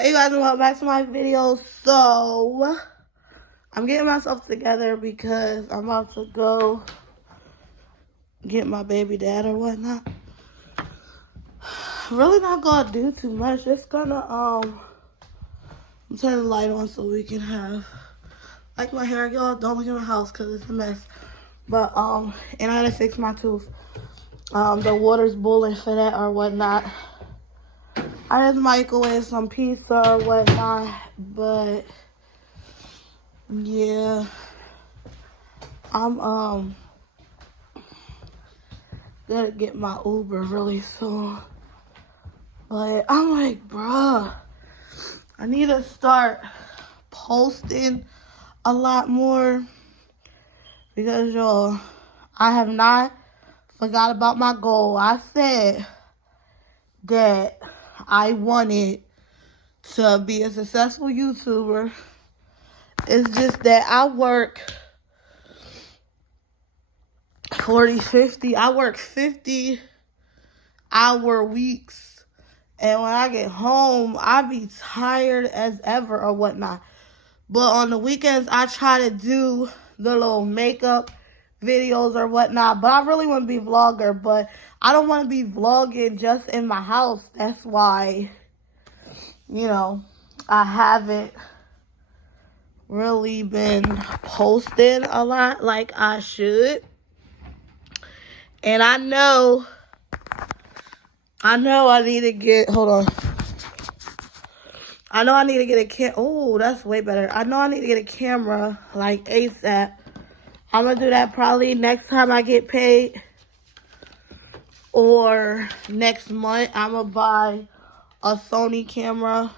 Hey guys, and welcome back to my video. So, I'm getting myself together because I'm about to go get my baby dad or whatnot. Really not gonna do too much. Just gonna, I'm turning the light on so we can have, like my hair, y'all. Don't look in my house because it's a mess. But, and I gotta fix my tooth. The water's boiling for that or whatnot. I just microwave some pizza or whatnot, but yeah, I'm gonna get my Uber really soon. But I'm like, bruh, I need to start posting a lot more because y'all, I have not forgot about my goal. I said that I wanted to be a successful YouTuber. It's just that I work 40, 50. I work 50-hour weeks. And when I get home, I be tired as ever or whatnot. But on the weekends, I try to do the little makeup videos or whatnot. But I really want to be a vlogger. But I don't want to be vlogging just in my house. That's why, I haven't really been posting a lot like I should. And I know I need to get, hold on. I know I need to get a oh, that's way better. I know I need to get a camera like ASAP. I'm going to do that probably next time I get paid. Or next month, I'm going to buy a Sony camera.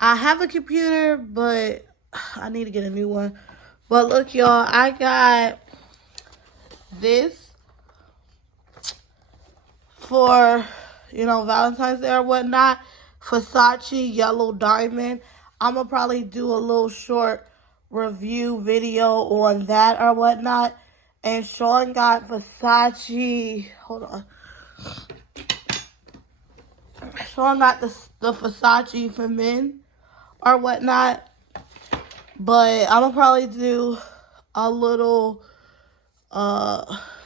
I have a computer, but I need to get a new one. But look, y'all, I got this for, Valentine's Day or whatnot. Versace Yellow Diamond. I'm going to probably do a little short review video on that or whatnot. And Sean got Versace. Hold on. Sean got the Versace for men or whatnot. But I'm going to probably do a little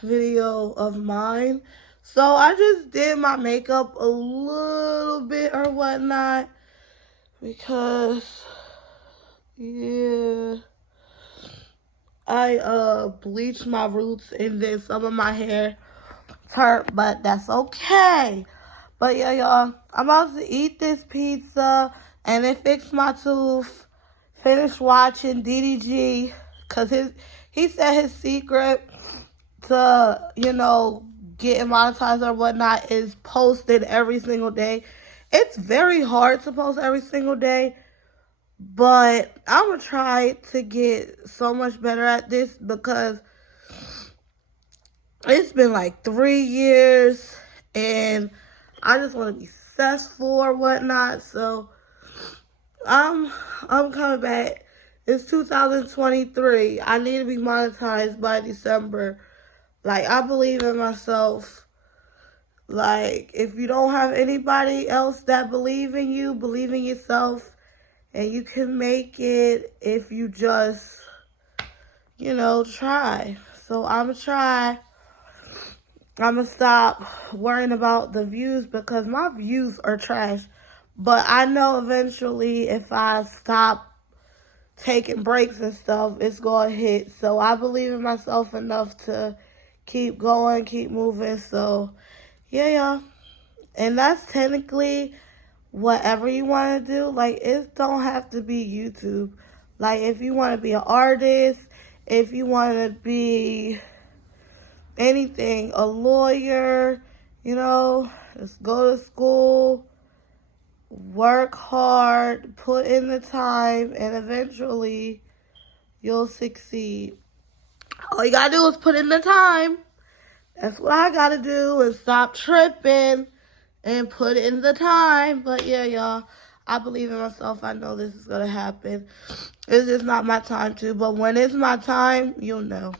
video of mine. So I just did my makeup a little bit or whatnot because, yeah, I bleached my roots and then some of my hair turned, but that's okay. But yeah, y'all, I'm about to eat this pizza and then fix my tooth, finish watching DDG because he said his secret to, getting monetized or whatnot is posted every single day. It's very hard to post every single day, but I'm going to try to get so much better at this because it's been like 3 years and I just want to be successful or whatnot. So I'm coming back. It's 2023. I need to be monetized by December. Like, I believe in myself. Like, if you don't have anybody else that believe in you, believe in yourself, and you can make it if you just, try. So I'm going to try. I'm going to stop worrying about the views because my views are trash. But I know eventually if I stop taking breaks and stuff, it's going to hit. So I believe in myself enough to keep going, keep moving. So, yeah, y'all. And that's technically whatever you want to do. Like, it don't have to be YouTube. Like, if you want to be an artist, if you want to be anything, a lawyer, just go to school, work hard, put in the time, and eventually you'll succeed. All you gotta do is put in the time. That's what I gotta do, and stop tripping and put in the time. But yeah, y'all, I believe in myself. I know this is gonna happen. It's just not my time to, but when it's my time, you'll know.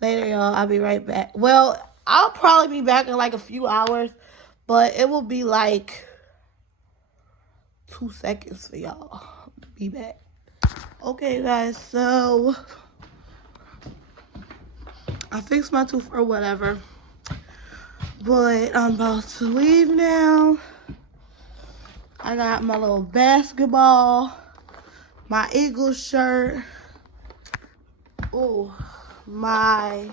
Later, y'all. I'll be right back. Well, I'll probably be back in like a few hours, but it will be like 2 seconds for y'all. Be back. Okay, guys, so I fixed my tooth or whatever, but I'm about to leave now. I got my little basketball, my Eagles shirt, oh, my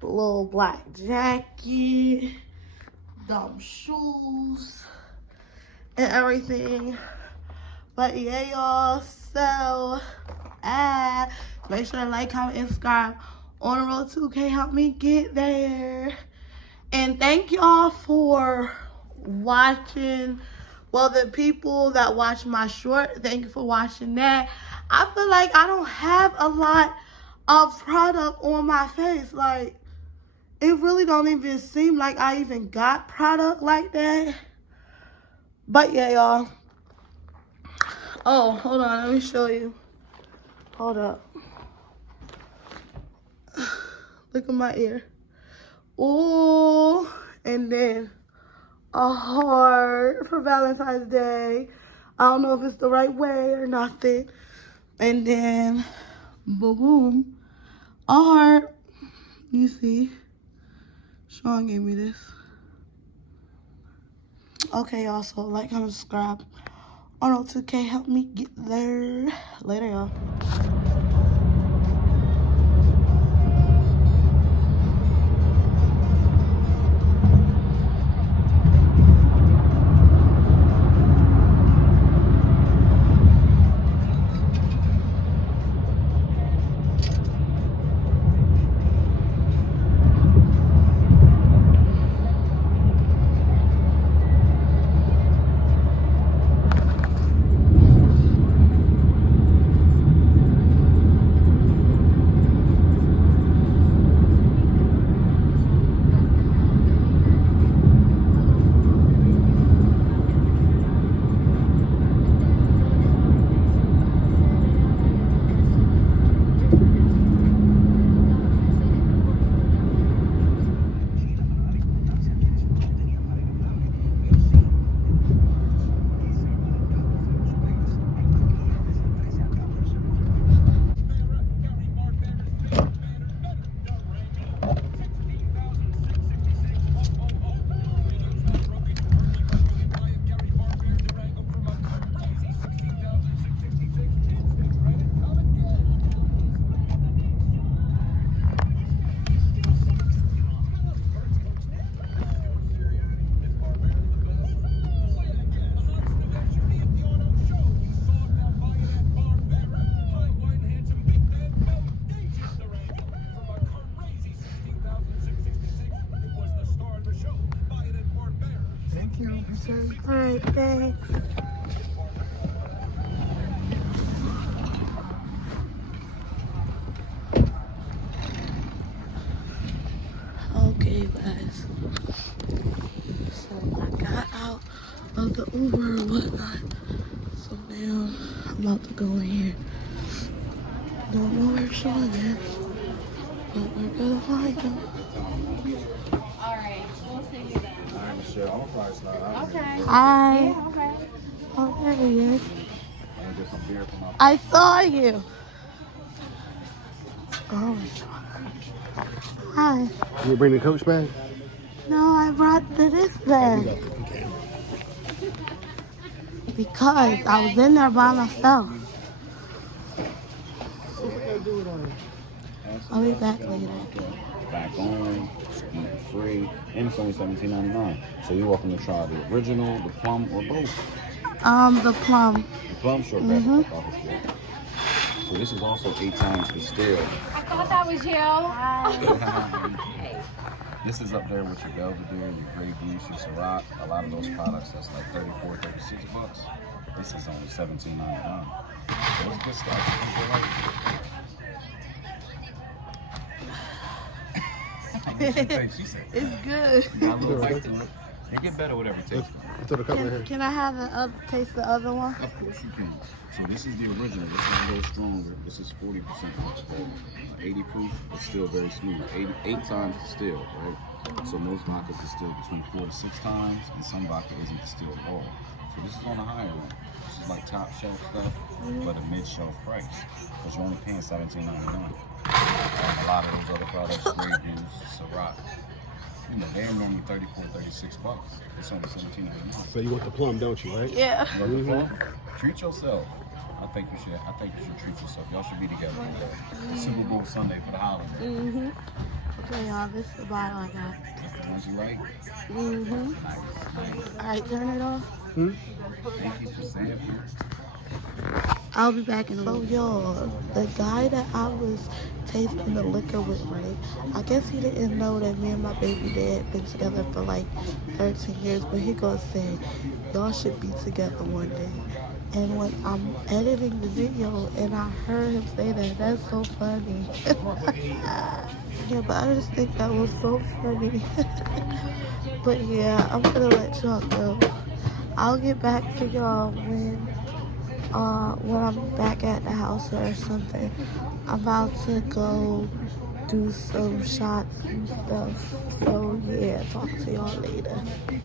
little black jacket, dumb shoes, and everything. But yeah, y'all, so make sure to like, comment, and subscribe on the road to 2K. Help me get there. And thank y'all for watching. Well, the people that watch my short, thank you for watching that. I feel like I don't have a lot of product on my face. Like, it really don't even seem like I even got product like that. But yeah, y'all. Oh, hold on, let me show you. Hold up. Look at my ear. Ooh, and then a heart for Valentine's Day. I don't know if it's the right way or nothing. And then, boom, a heart. You see, Sean gave me this. Okay, y'all, so like, comment, subscribe. On 2K, help me get there. Later, y'all. All right, thanks. Okay, guys. So I got out of the Uber or whatnot. So now I'm about to go in here. Don't know where Sean is, but we're gonna find him. Okay. Hi. Yeah, okay. Oh, there he is. I saw you. Oh, hi. You bring the coach bag? No, I brought this bag. Because I was in there by myself. I'll be back later. Back on, gluten free, and it's only $17.99. So you're welcome to try the original, the plum, or both. The plum. The plum shortbread. So this is also 8 times distilled. I thought that was you. This is up there with your Belvedere, your Grey Goose, your Ciroc. A lot of those products that's like $34, $36. This is only $17.99. So it's good stuff. It's good. Got a little bite to it. It get better with every taste. Can I have the taste the other one? Of course you can. So this is the original. This is a little stronger. This is 40%. 80 proof, but still very smooth. 8 times distilled, right? So most vodkas distill between 4 to 6 times, and some vodka isn't distilled at all. So this is on the higher end. This is like top shelf stuff, but a mid-shelf price. Because you're only paying $17.99. A lot of those other products, Grey Goose, Ciroc, you know, they're normally $34, $36. It's only $17.99. So you want the plum, don't you, right? Yeah. You want the plum? Treat yourself. I think you should treat yourself. Y'all should be together. Super Bowl Sunday for the holiday. Okay, y'all, this is the bottle I got. The ones you like? All right, turn it off. Thank you for saying it. I'll be back in a little. So, y'all, the guy that I was tasting the liquor with, right? I guess he didn't know that me and my baby dad been together for like 13 years, but he gonna say, y'all should be together one day. And when I'm editing the video and I heard him say that, that's so funny. Yeah, but I just think that was so funny. But yeah, I'm gonna let y'all go. I'll get back to y'all when I'm back at the house or something. I'm about to go do some shots and stuff. So yeah, talk to y'all later.